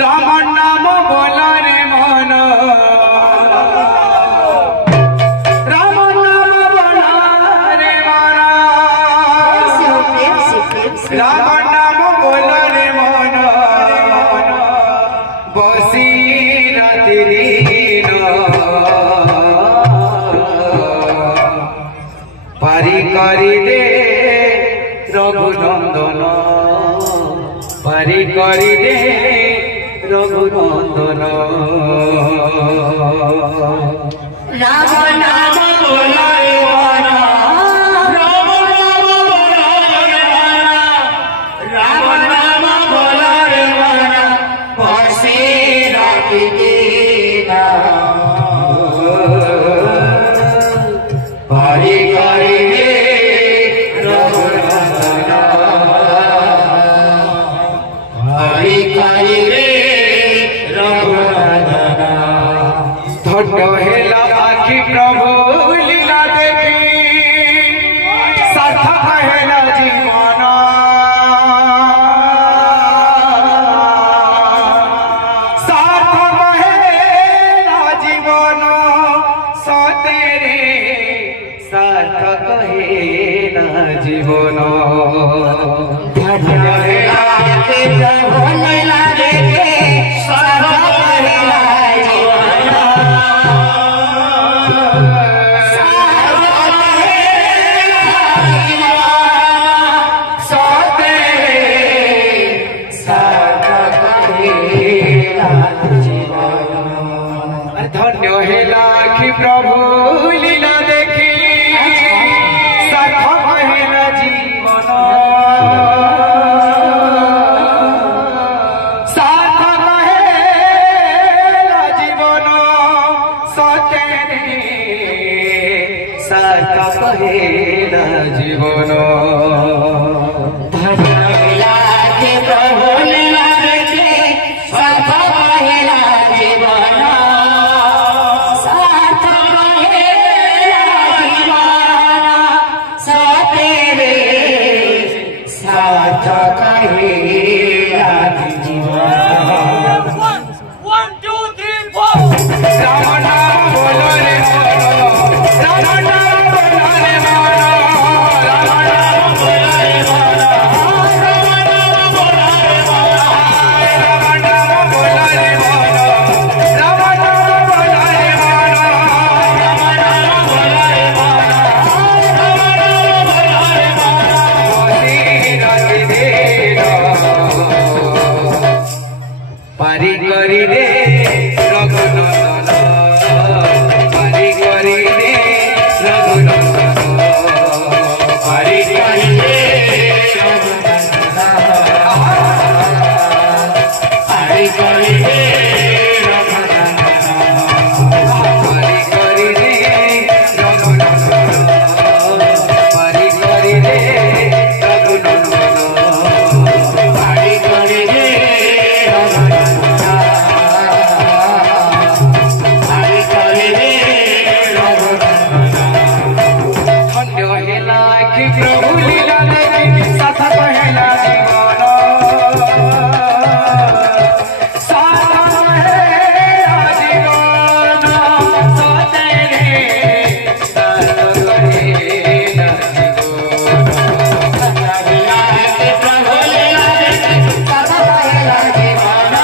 राम नाम बोला रे मन राम नाम बोला रे मन राम नाम बोला रे मन बसी राति दिन पारी करी दे रघुनंदन पारी करी दे रघुनंदन राम नाम बोला रे मन राम नाम बोला रे मन राम नाम बोला रे मन बसी राति दिन पारी करी दे रघुनंदन पारी करी दे धन्य हेला आखि प्रभु लीला देखी सार्थक हेला जीवन सार्थक हेला जीवन सतेरे सार्थक हेला जीवन धन्य हेला आखि प्रभु लीला देखी सार्थक हेला जीवन धन्य हेला आखि प्रभु लीला देखी सार्थक हेला जीवन सार्थक हेला जीवन सतेरे सार्थक हेला जीवन धन्य हेला आखि प्रभु लीला देखी सार्थक हेला जीवन पारी करी दे रघुनंदन पारी करी दे रघुनंदन पारी करी दे रघुनंदन पारी करी दे रघुनंदन पारी करी दे रघुनंदन पारी करी दे रघुनंदन पारी करी दे प्रभु लीला देखी सार्थक हेला जीवन सार्थक हेला जीवन सतेरे सार्थक हेला प्रभु लीला देखी सार्थक हेला जीवन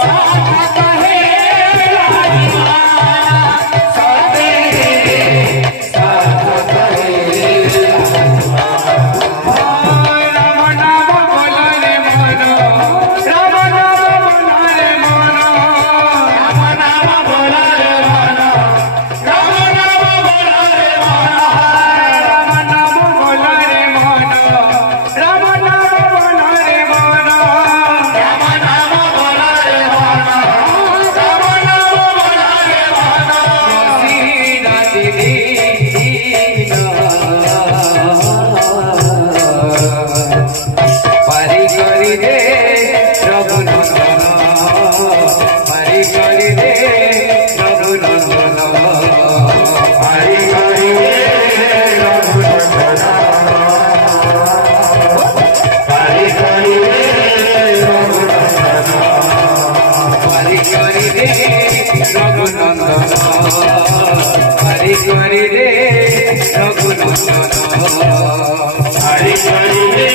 सार्थक हेला जीवन सतेरे सार्थक पारी करी दे रघुनंदन पारी करी दे रघुनंदन पारी करी दे रघुनंदन रघुनंदन हरि करि रे रघुनंदन हरि करि रे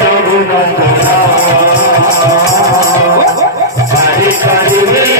रघुनंदन हरि करि रे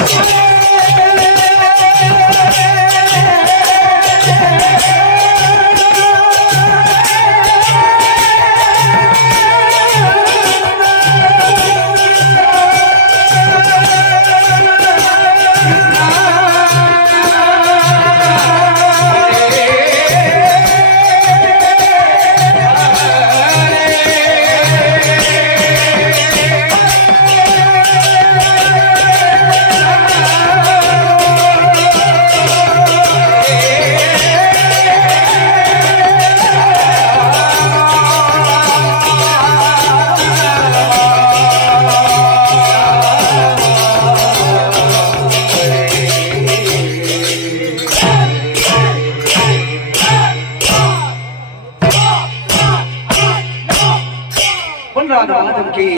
Hare